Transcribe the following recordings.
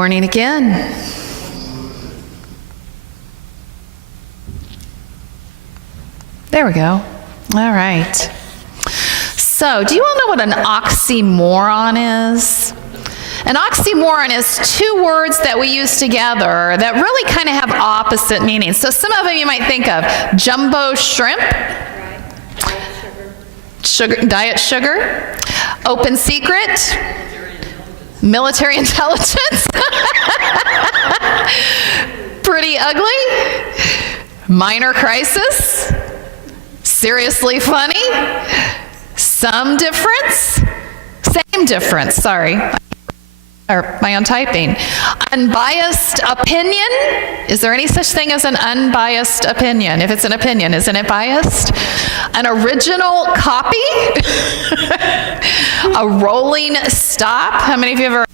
morning again. There we go. All right. So, do you all know what an oxymoron is? An oxymoron is two words that we use together that really kind of have opposite meanings. So some of them you might think of: jumbo shrimp, diet sugar, open secret, military intelligence, pretty ugly, minor crisis, seriously funny, some difference, same difference, sorry. Or my own typing. Unbiased opinion. Is there any such thing as an unbiased opinion? If it's an opinion, isn't it biased? An original copy. A rolling stop. How many of you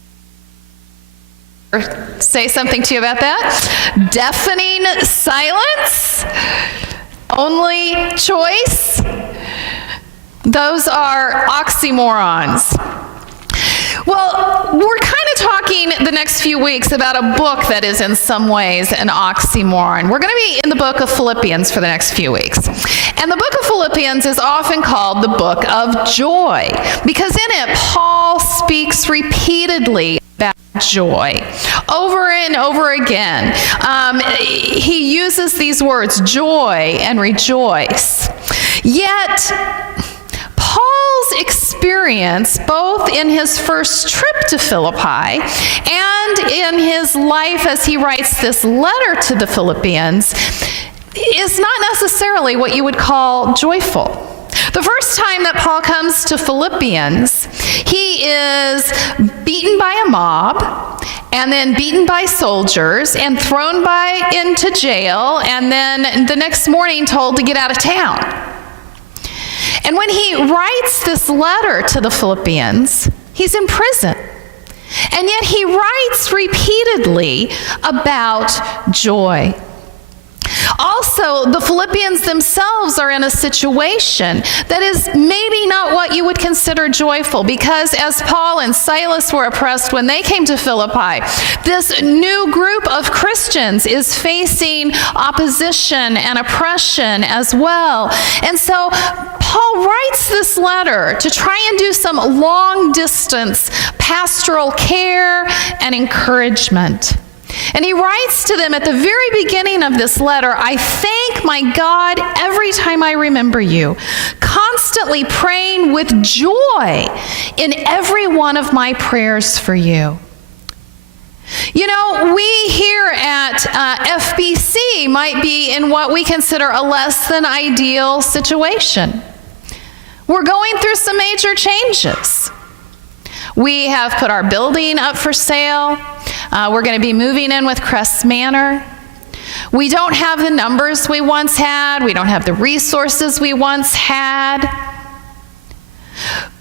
ever say something to you about that? Deafening silence. Only choice. Those are oxymorons. Well, we're kind of talking the next few weeks about a book that is in some ways an oxymoron. We're going to be in the book of Philippians for the next few weeks. And the book of Philippians is often called the book of joy because in it, Paul speaks repeatedly about joy over and over again. He uses these words, joy and rejoice. Yet, Paul's experience, both in his first trip to Philippi and in his life as he writes this letter to the Philippians, is not necessarily what you would call joyful. The first time that Paul comes to Philippians, he is beaten by a mob, and then beaten by soldiers, and thrown into jail, and then the next morning told to get out of town. And when he writes this letter to the Philippians, he's in prison. And yet he writes repeatedly about joy. Also, the Philippians themselves are in a situation that is maybe not what you would consider joyful, because as Paul and Silas were oppressed when they came to Philippi, this new group of Christians is facing opposition and oppression as well. And so Paul writes this letter to try and do some long-distance pastoral care and encouragement. And he writes to them at the very beginning of this letter, "I thank my God every time I remember you, constantly praying with joy in every one of my prayers for you." You know, we here at FBC might be in what we consider a less than ideal situation. We're going through some major changes. We have put our building up for sale. We're going to be moving in with Crest Manor. We don't have the numbers we once had. We don't have the resources we once had.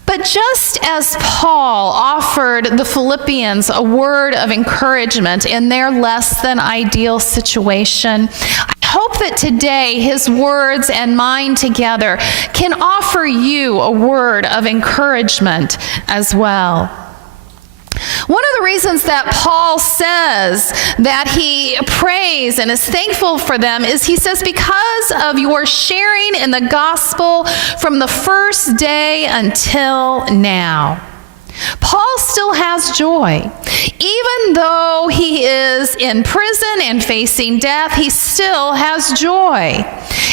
But just as Paul offered the Philippians a word of encouragement in their less than ideal situation, I hope that today his words and mine together can offer you a word of encouragement as well. One of the reasons that Paul says that he prays and is thankful for them is he says, because of your sharing in the gospel from the first day until now. Paul still has joy. Even though he is in prison and facing death, he still has joy.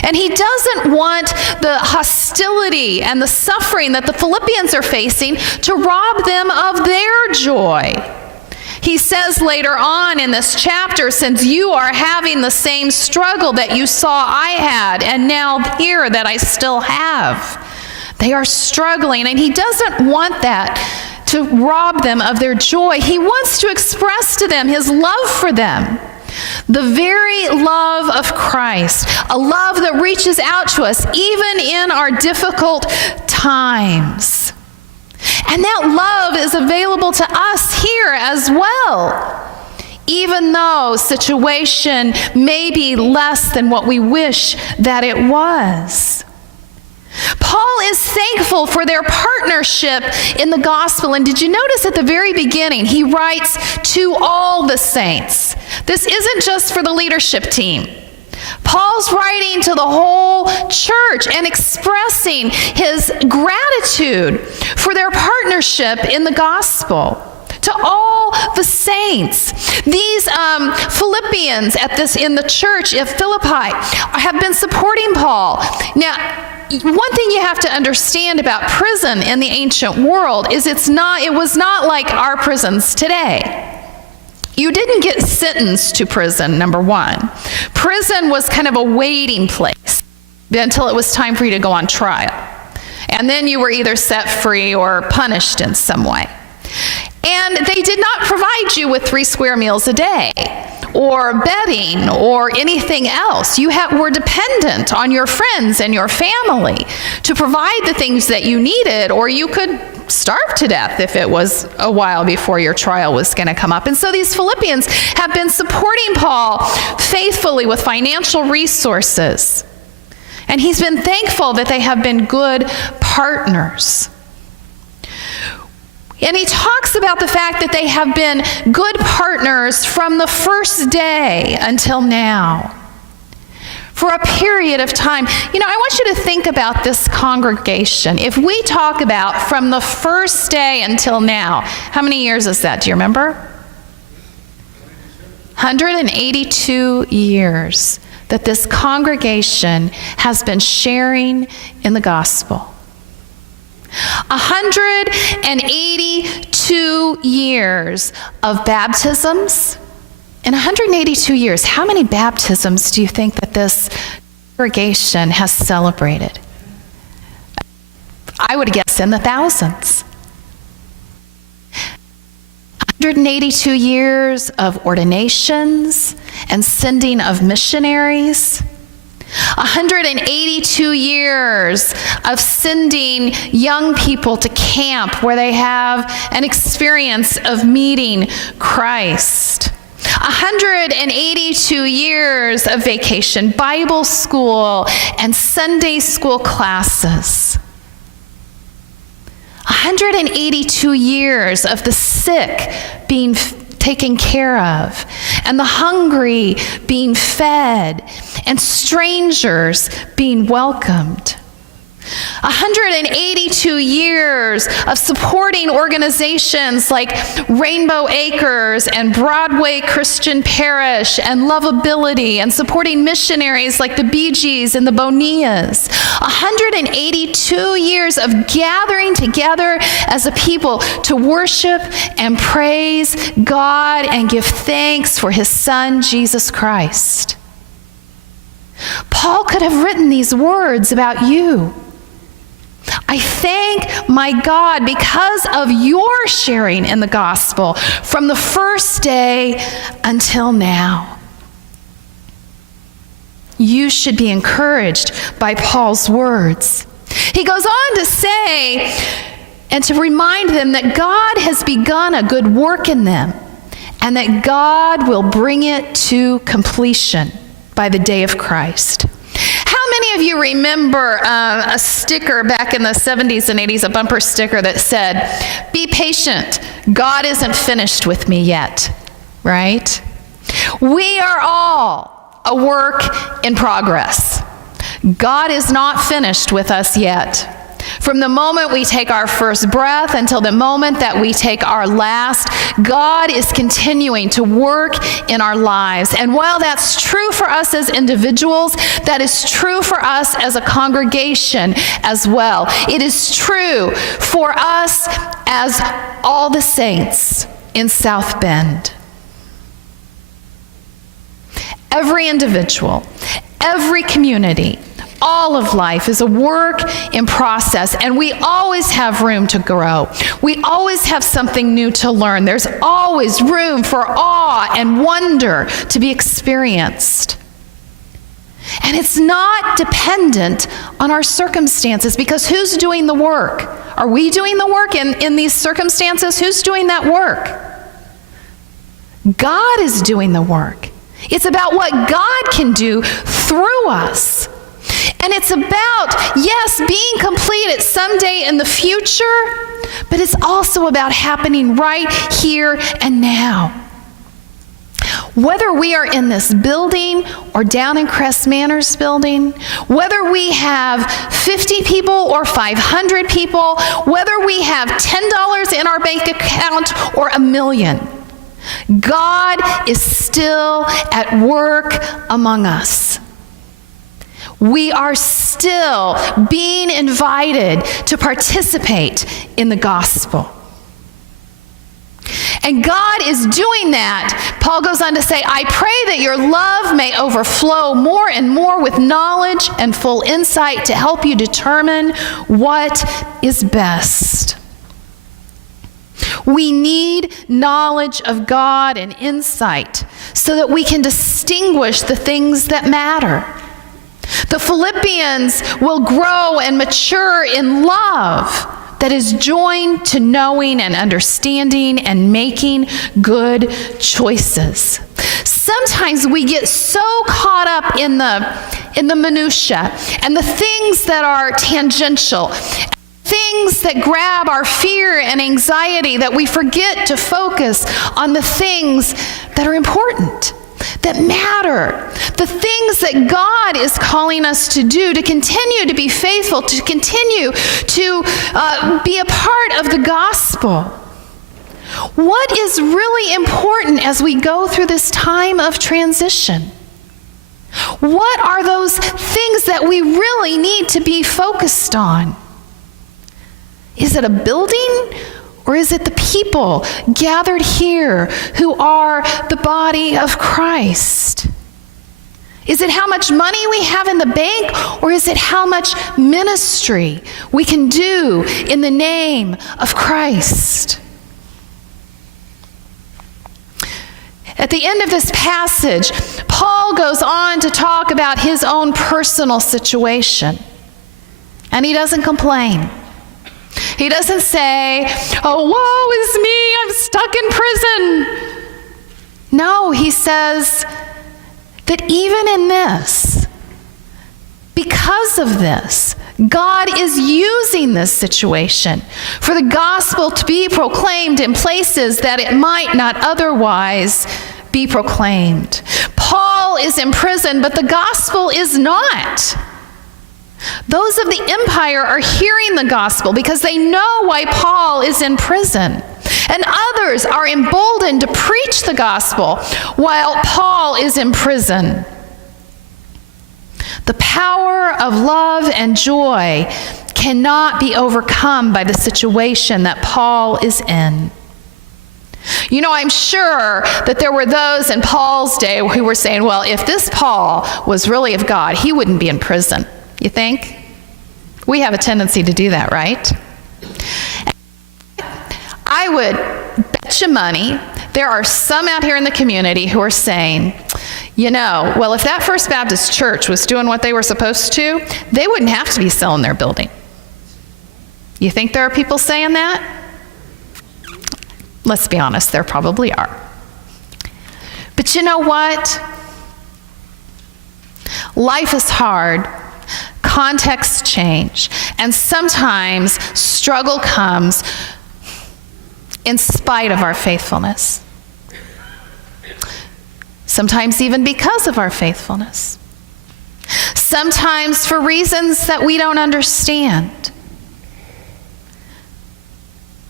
And he doesn't want the hostility and the suffering that the Philippians are facing to rob them of their joy. He says later on in this chapter, since you are having the same struggle that you saw I had, and now hear that I still have. They are struggling, and he doesn't want that to rob them of their joy. He wants to express to them his love for them. The very love of Christ, a love that reaches out to us even in our difficult times. And that love is available to us here as well, even though situation may be less than what we wish that it was. Paul is thankful for their partnership in the gospel. And did you notice at the very beginning, he writes to all the saints. This isn't just for the leadership team. Paul's writing to the whole church and expressing his gratitude for their partnership in the gospel. To all the saints. These Philippians in the church of Philippi have been supporting Paul. Now, one thing you have to understand about prison in the ancient world is it was not like our prisons today. You didn't get sentenced to prison, number one. Prison was kind of a waiting place until it was time for you to go on trial. And then you were either set free or punished in some way. And they did not provide you with 3 square meals a day, or bedding, or anything else. You were dependent on your friends and your family to provide the things that you needed, or you could starve to death if it was a while before your trial was going to come up. And so these Philippians have been supporting Paul faithfully with financial resources. And he's been thankful that they have been good partners. And he talks about the fact that they have been good partners from the first day until now. For a period of time. I want you to think about this congregation. If we talk about from the first day until now, how many years is that? Do you remember? 182 years that this congregation has been sharing in the gospel. 182 years of baptisms. In 182 years, how many baptisms do you think that this congregation has celebrated? I would guess in the thousands. 182 years of ordinations and sending of missionaries. 182 years of sending young people to camp where they have an experience of meeting Christ. 182 years of vacation Bible school and Sunday school classes. 182 years of the sick being taken care of, and the hungry being fed, and strangers being welcomed. 182 years of supporting organizations like Rainbow Acres and Broadway Christian Parish and Lovability, and supporting missionaries like the Bee Gees and the Bonillas. 182 years of gathering together as a people to worship and praise God and give thanks for his Son, Jesus Christ. Paul could have written these words about you. I thank my God because of your sharing in the gospel from the first day until now. You should be encouraged by Paul's words. He goes on to say, and to remind them that God has begun a good work in them, and that God will bring it to completion by the day of Christ. How many of you remember a sticker back in the 70s and 80s, a bumper sticker that said, "Be patient, God isn't finished with me yet," right? We are all a work in progress. God is not finished with us yet. From the moment we take our first breath until the moment that we take our last, God is continuing to work in our lives. And while that's true for us as individuals, that is true for us as a congregation as well. It is true for us as all the saints in South Bend. Every individual, every community, all of life is a work in process, and we always have room to grow. We always have something new to learn. There's always room for awe and wonder to be experienced. And it's not dependent on our circumstances, because who's doing the work? Are we doing the work in these circumstances? Who's doing that work? God is doing the work. It's about what God can do through us. And it's about, yes, being completed someday in the future, but it's also about happening right here and now. Whether we are in this building or down in Crest Manor's building, whether we have 50 people or 500 people, whether we have $10 in our bank account or $1 million, God is still at work among us. We are still being invited to participate in the gospel. And God is doing that. Paul goes on to say, I pray that your love may overflow more and more with knowledge and full insight to help you determine what is best. We need knowledge of God and insight so that we can distinguish the things that matter. The Philippians will grow and mature in love that is joined to knowing and understanding and making good choices. Sometimes we get so caught up in the minutia and the things that are tangential, things that grab our fear and anxiety, that we forget to focus on the things that are important, that matter, the things that God is calling us to do, to continue to be faithful, to continue to be a part of the gospel. What is really important as we go through this time of transition? What are those things that we really need to be focused on? Is it a building? Or is it the people gathered here who are the body of Christ? Is it how much money we have in the bank, or is it how much ministry we can do in the name of Christ? At the end of this passage, Paul goes on to talk about his own personal situation, and he doesn't complain. He doesn't say, oh, woe is me, I'm stuck in prison. No, he says that even in this, because of this, God is using this situation for the gospel to be proclaimed in places that it might not otherwise be proclaimed. Paul is in prison, but the gospel is not. Those of the empire are hearing the gospel because they know why Paul is in prison. And others are emboldened to preach the gospel while Paul is in prison. The power of love and joy cannot be overcome by the situation that Paul is in. You know, I'm sure that there were those in Paul's day who were saying, well, if this Paul was really of God, he wouldn't be in prison. You think? We have a tendency to do that, right? I would bet you money there are some out here in the community who are saying, you know, well, if that First Baptist Church was doing what they were supposed to, they wouldn't have to be selling their building. You think there are people saying that? Let's be honest, there probably are. But you know what? Life is hard. Contexts change, and sometimes struggle comes in spite of our faithfulness. Sometimes even because of our faithfulness. Sometimes for reasons that we don't understand.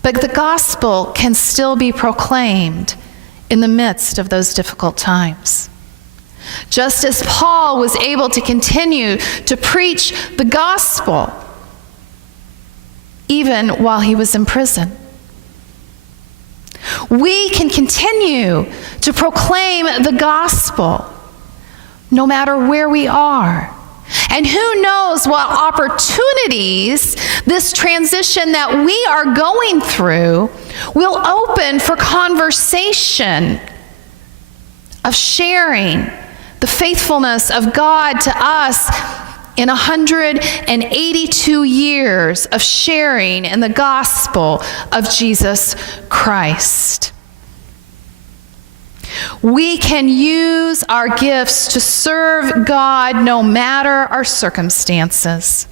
But the gospel can still be proclaimed in the midst of those difficult times. Just as Paul was able to continue to preach the gospel even while he was in prison. We can continue to proclaim the gospel no matter where we are. And who knows what opportunities this transition that we are going through will open for conversation of sharing the faithfulness of God to us in 182 years of sharing in the gospel of Jesus Christ. We can use our gifts to serve God no matter our circumstances.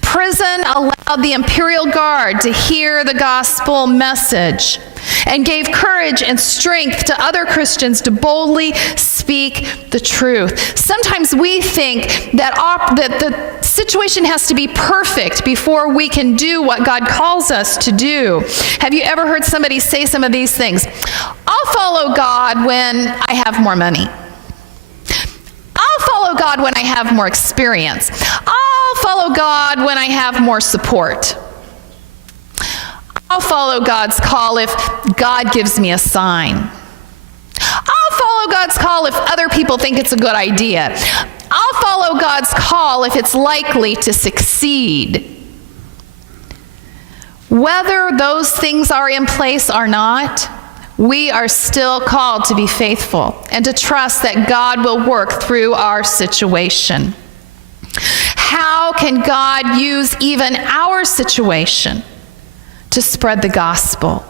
Prison allowed the imperial guard to hear the gospel message and gave courage and strength to other Christians to boldly speak the truth. Sometimes we think that the situation has to be perfect before we can do what God calls us to do. Have you ever heard somebody say some of these things? I'll follow God when I have more money. I'll follow God when I have more experience. I'll follow God when I have more support. I'll follow God's call if God gives me a sign. I'll follow God's call if other people think it's a good idea. I'll follow God's call if it's likely to succeed. Whether those things are in place or not, we are still called to be faithful and to trust that God will work through our situation. How can God use even our situation to spread the gospel?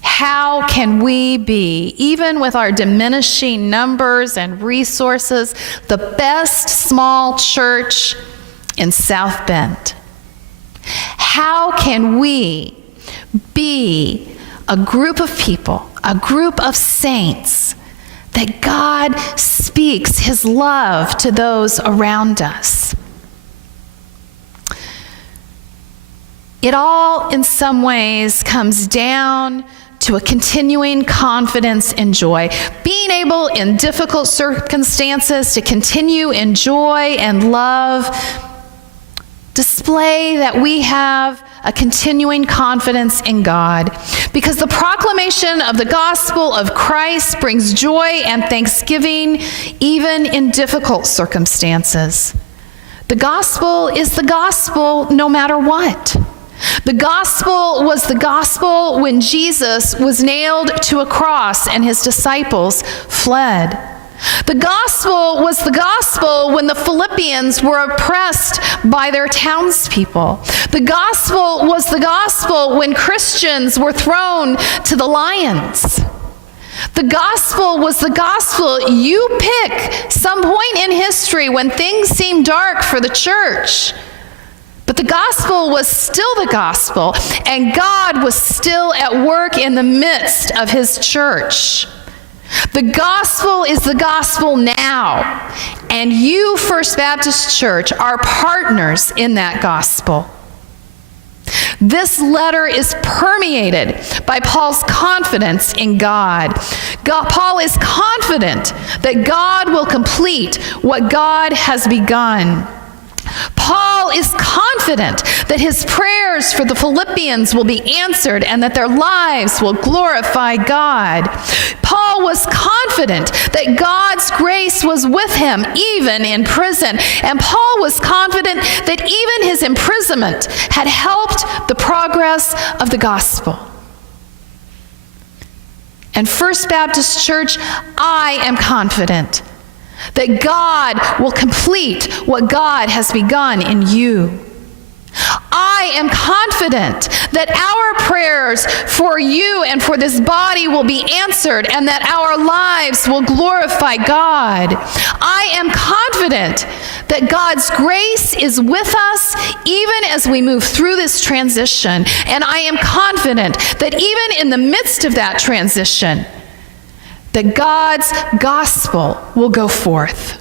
How can we be, even with our diminishing numbers and resources, the best small church in South Bend? How can we be a group of people, a group of saints, that God speaks his love to those around us? It all, in some ways, comes down to a continuing confidence and joy. Being able, in difficult circumstances, to continue in joy and love, display that we have a continuing confidence in God, because the proclamation of the gospel of Christ brings joy and thanksgiving even in difficult circumstances. The gospel is the gospel no matter what. The gospel was the gospel when Jesus was nailed to a cross and his disciples fled. The gospel was the gospel when the Philippians were oppressed by their townspeople. The gospel was the gospel when Christians were thrown to the lions. The gospel was the gospel. You pick some point in history when things seem dark for the church. But the gospel was still the gospel, and God was still at work in the midst of his church. The gospel is the gospel now, and you, First Baptist Church, are partners in that gospel. This letter is permeated by Paul's confidence in God. Paul is confident that God will complete what God has begun. Paul is confident that his prayers for the Philippians will be answered and that their lives will glorify God. Paul was confident that God's grace was with him even in prison. And Paul was confident that even his imprisonment had helped the progress of the gospel. And First Baptist Church, I am confident that God will complete what God has begun in you. I am confident that our prayers for you and for this body will be answered and that our lives will glorify God. I am confident that God's grace is with us even as we move through this transition. And I am confident that even in the midst of that transition, that God's gospel will go forth.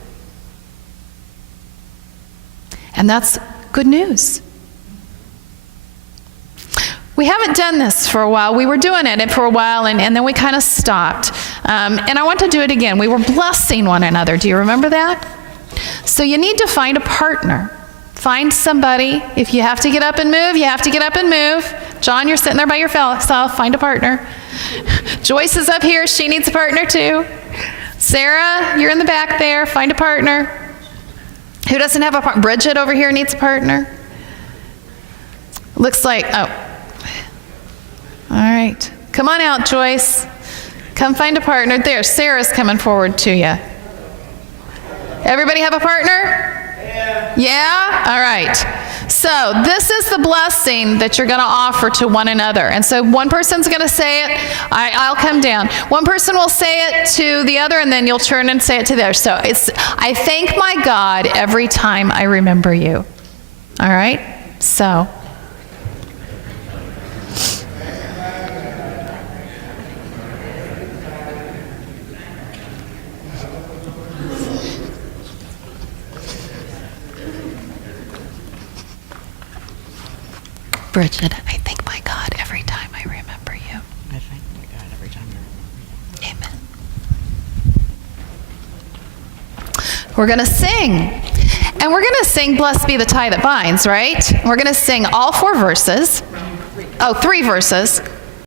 And that's good news. We haven't done this for a while. We were doing it for a while, and then we kind of stopped. And I want to do it again. We were blessing one another. Do you remember that? So you need to find a partner. Find somebody. If you have to get up and move, you have to get up and move. John, you're sitting there by yourself. Find a partner. Joyce is up here. She needs a partner too. Sarah, you're in the back there. Find a partner. Who doesn't have a partner? Bridget over here needs a partner. Looks like, oh. All right. Come on out, Joyce. Come find a partner. There, Sarah's coming forward to you. Everybody have a partner? Yeah? All right. So this is the blessing that you're going to offer to one another. And so one person's going to say it. I'll come down. One person will say it to the other, and then you'll turn and say it to the other. So I thank my God every time I remember you. All right? So. Bridget, I thank my God every time I remember you. I thank my God every time I remember you. Amen. We're going to sing. And we're going to sing Blessed Be the Tie That Binds, right? We're going to sing all 4 verses. Oh, 3 verses.